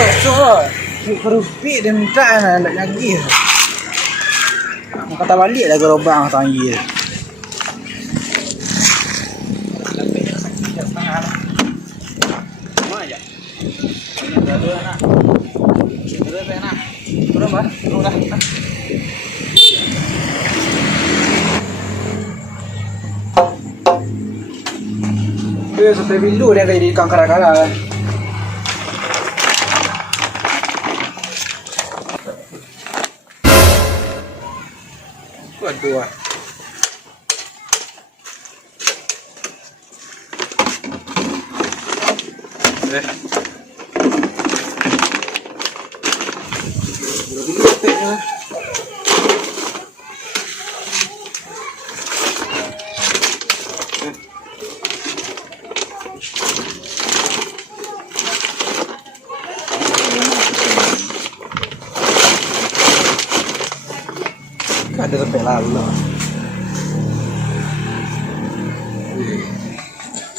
sok-sok kerupik dia minta nak lagi. Kata balik lah gerobak tang ye. Dia sampai bilu dia jadi ikan kara-kara. Waduh. Ada sampai lalu.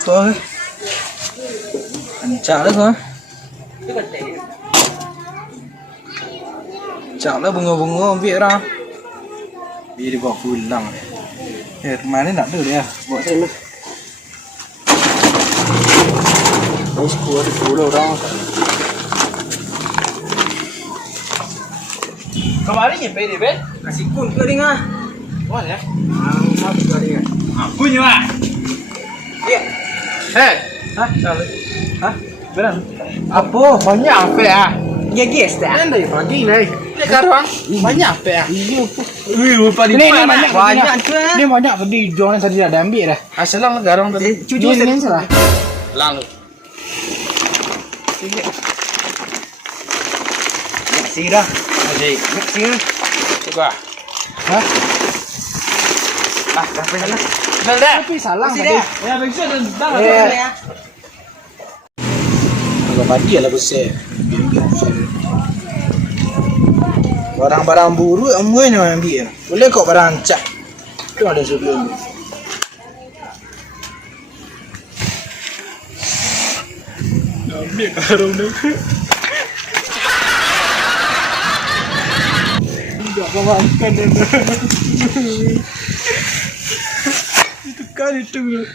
Tuh. Ancak lah kau. Ancak lah bunga-bunga ambil orang. Biar dibawa pulang. Mana nak tu dia? Bawa saya lah. Ada 10 orang. Kemarin nyampe dia, Ben? Kasih kun ke ring ah? Mana ya? Mau ke ring ah? Kun je lah. Ya. Hei. Hah? Hah? Benar? Apa? Banyak apa ah? Ya guys dah. Kan dari pagi ni. Ni karang. Banyak apa ah? Lupa di mana? Banyak tu. Ni banyak tadi jualan tadi dah ambil dah. Asalang garang tadi. Cuci ni salah. Lalu. Sirah. Jadi, mixing. Coba. Hah? Sampai sana. Dah. Tapi salah tadi. Ya, begitu dah. Ya. Kalau mati lah besar. Barang-barang buruk ambil ni ambil. Boleh kau barang ancak. Tu ada sebelum. Ambil karung ni. Kau makan dan itu kan itu.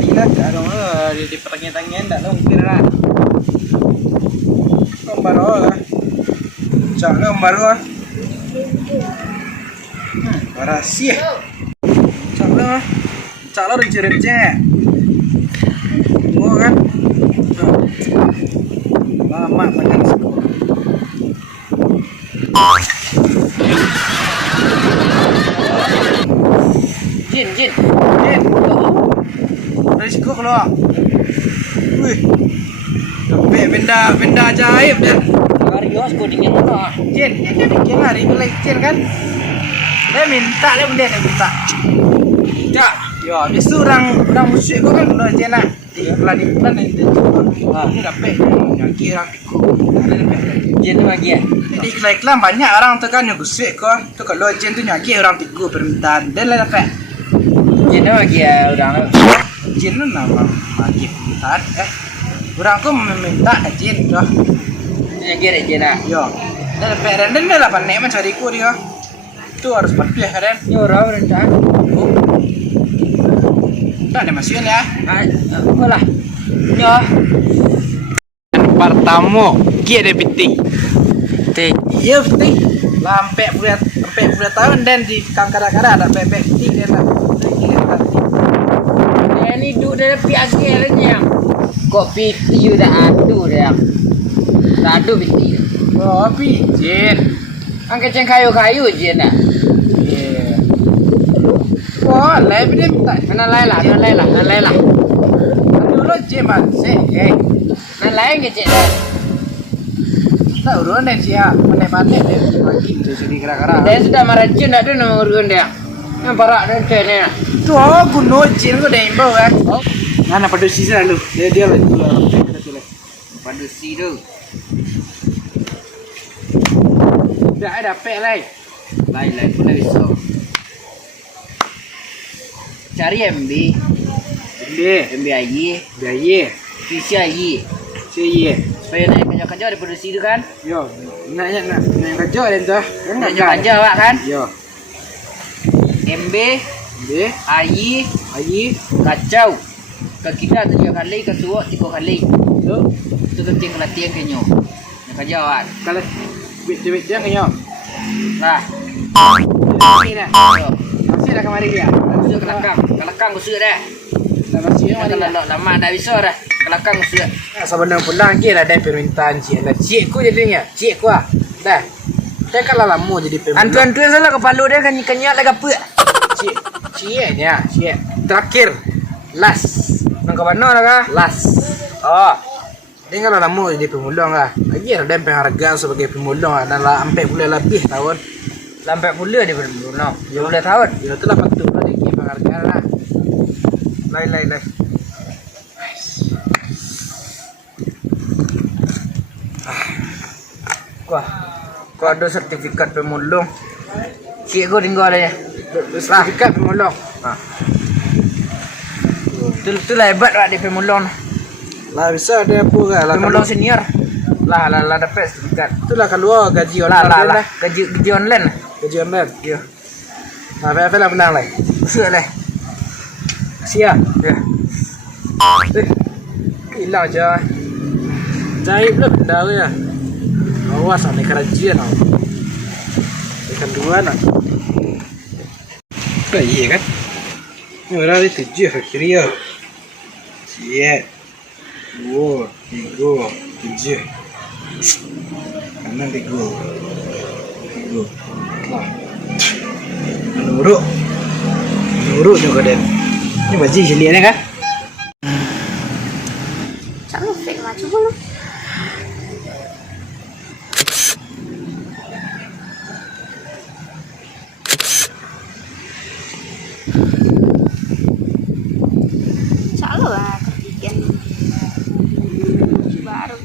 Bila karung lah di pertanyaan tak tahu kira lah. Baru lah. Cakap baru lah. Rahasia. Cakap receh. Mau kan? Lama banyak sekali. Jin. Dari siku keluar. Wih. Sampai benda ajaib dan Marios kodingnya keluar. Jin hari itu lagi Jin kan? Dia minta dia benda dia minta. Tak. Yo, biasa orang musyrik kau kan udah Jin lah. Iklan itu. Ini dapat yang kira ikut. Ada dapat. Jin lagi ya. Jadi iklan banyak orang tu kan yang musyrik kau. Tu kalau Jin tu nyaki orang tiga permintaan. Dan lah dapat. Jin lagi ya orang. Jin tu nama lagi permintaan. Orang tu meminta Jin tu. Nyaki Jin lah. Yo. Dan dapat dan lah pandai mencari ku dia. Tu harus pandai kan. Yo orang rencana. Tak ada mesin ya. Apalah. Yo. Pertama, dia ada peti. Iya peti. Sampai puluh tahun dan di kangkara-kara ada peti dia nak. Ini duduk dalam piagam dia. Kok peti udah adu dia. Adu peti. Oh, Jin. Angkat kayu-kayu Jin ah. Wah, lain dia minta. Mana lain lah. Dulu Jeman, Nan lain ke cik dah. Tak urun dan siap. Mana-mana dia lagi tu sini kera-kera. Dia sudah meracun dah tu nama urun dia. Yang barak dan cik ni. Tu guna cik tu dah imbau kan. Mana pada si selalu. Dia lagi tu lah. Pada si tu. Dah ada pek lain. Lain pun dah bisa. Cari MB aye. PC aye. Siye. Supaya naik kerja-kerja daripada situ kan. Yo, nak kerja dan tu. Nak kerja awak kan. Yo. MB, B, AI, Ayi, kacau. Ke kita 7 kali, ke suak 3 kali. tu. Itu penting latihan kenyo. Nak kerja awak. Kalau bit dia kenyo. Lah. Ni dah. Yo. Masih dah kemari dia. Kusuk kelakang. Kelakang kusuk dah. Dah masih Kalau lama dah bisa dah. Kelakang kusuk. Sebenarnya pulang ke lah ada permintaan cik lah. Cik ku jadinya. Cik ku ah. Dah. Saya kalau lama jadi permintaan. Antuan-antuan salah kepala dia kan kenyak lagi apa? Cik nya, cik. Terakhir. Last. Nang ke mana lah kah? Last. Oh. Dia kalau lama jadi pemulung lah. Lagi ada penghargaan sebagai pemulung lah. Dan lah 40 lebih tahun. Lampak pula dia berbunyi. 20 tahun. Ya tu lah patut lah dia penghargaan lah. Lai. Kau ada sertifikat pemulung. Cik kau tinggal ada ya. Sertifikat pemulung. Tu lah hebat lah di pemulung. Lah bisa ada apa kan? Pemulung senior. Lah dapat sertifikat. Itulah keluar gaji Lah online lah. gaji online. Gaji online. Ya. Nah, apa lah menang lah. Usul lah. Siap. Ya. Hilang je. Jahit lah benda tu ya. Awas lah, naik kerajian lah. Ikan dua nak. Tak iya kan? Ini orang ni 7 ke kiri ya. Siap. 2, 3, 7. Kanan 3. 3. Lah. Nurut juga dan. Ini baju jelik ni kan? Selalu fake macam mana? Selalu lah ketiga baru.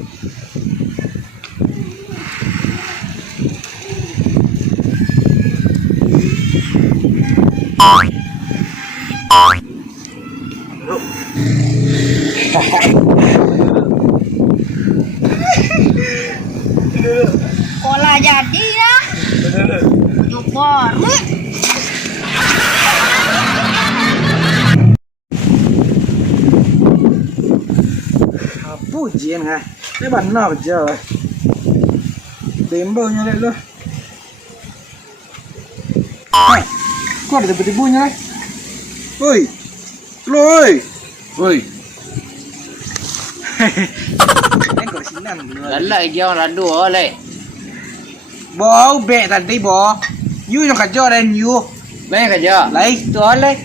Sekolah jadi lah. Nyokor. Apa ujian kan? Ini mana kerja lah. Tembaknya lah lo. Kau ada tiba-tibanya lah. Oi. Oi. Oi. Kau sinan dulu. Lalai dia orang randu oleh. Bau bek tadi bo. You yang kerja dan you. Banyak kerja. Lai tu oleh.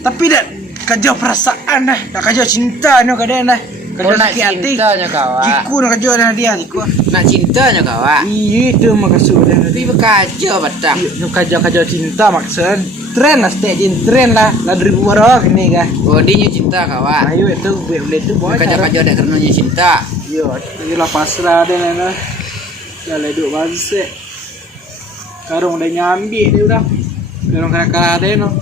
Tapi dah kerja perasaan dah. Dah kerja cinta ni kadang dah. Kau Kerja nak sakit hati. cintanya kawan. Jiku nak kerja dengan dia jiku. Nak cintanya kawan. Itu maksud dia. Tapi bekerja batang. Yang kerja cinta maksud. Tren lah stage tren lah. Lah 2000 baru kini kah. Oh dia cinta kawan. Ayo itu boleh tu boy. Kerja-kerja dak kerana cinta. Yo, ini lah pasrah dia lah. Dah leduk bansek. Karung dah nyambi dia udah. Karung kena dia no.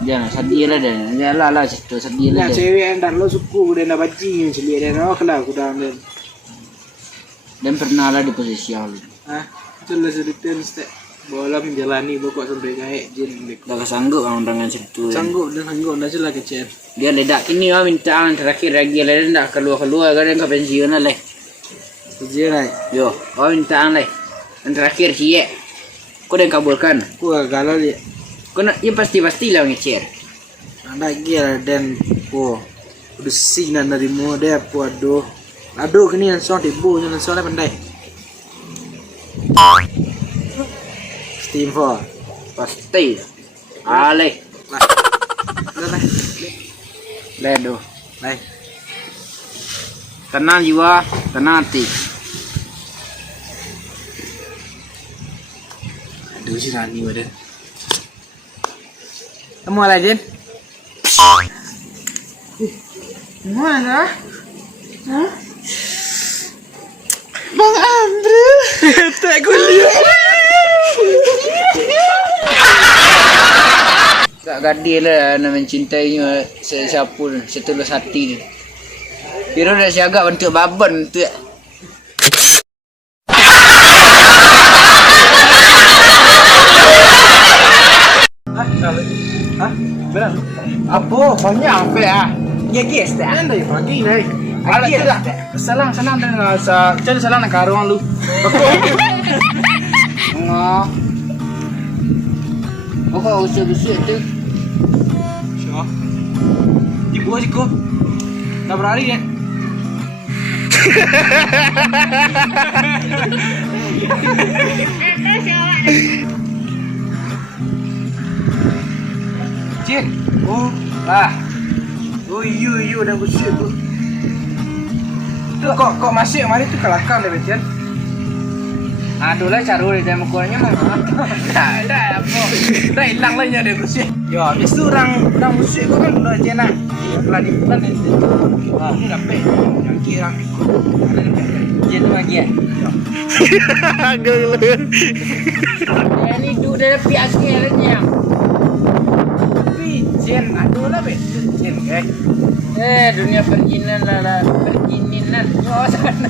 Jangan sedih lah dia. Jangan lah situ sedih lah Nak dia. cewek yang dah lo suku dia nak bajing yang celik dia no kelah aku dah ambil. Dan pernah lah di posisi awal. Ah, itu lah cerita stek. Bola menjalani pokok sampai gaek jin dek. Dah sanggup orang dengan situ. Sanggup dah jelas kecil. Dia ledak kini lah minta terakhir lagi lah dia nak keluar kadang ke pensiun lah. Kerja lah. Yo, minta lah. Yang terakhir siap. Kau dah kabulkan. Aku galau dia. Kau nak ya pasti lah ngecer. Anda gila dan udah sinan dari muda po aduh kini langsung tibu langsung lah pandai. Steam for Pasti. Ale. lah. Ledo. Lai. Tenang jiwa, tenang hati. Aduh si Rani wadah. Kamu lah Jen? Mana? Hah? Bang Andre, tak kuliah. Tak gadil lah nak mencintainya siapa setulus hati. Kira dah siaga bentuk baben tu. Hah? Benar? Apa? Banyak apa ah? Ya guys dah. Kan dari pagi nih. Alat Alat tu lah. Salang dan sa jadi salang nak karuan lu. Ngah. Kau usah bisik tu. Siapa? Ibu aja kok. Tak berani ya. Cin. Oh, lah. Oh, iyo dah bersih tu. Tu kok masih mari tu kelakar deh Cin. Aduh lah carul dia mukulnya mah. Dah apa? Dah hilang lah nya dia bersih. Yo, habis tu orang bersih kau kan udah Cin lah. Pelan itu. Ah, ini dapat. Yang kira ikut. Ada dapat. Dia tu lagi ya. Ya ni duduk dalam pihak ni. Tapi Cin, aduh lah Cin, Dunia perjinan lah, perjinan. Oh sana.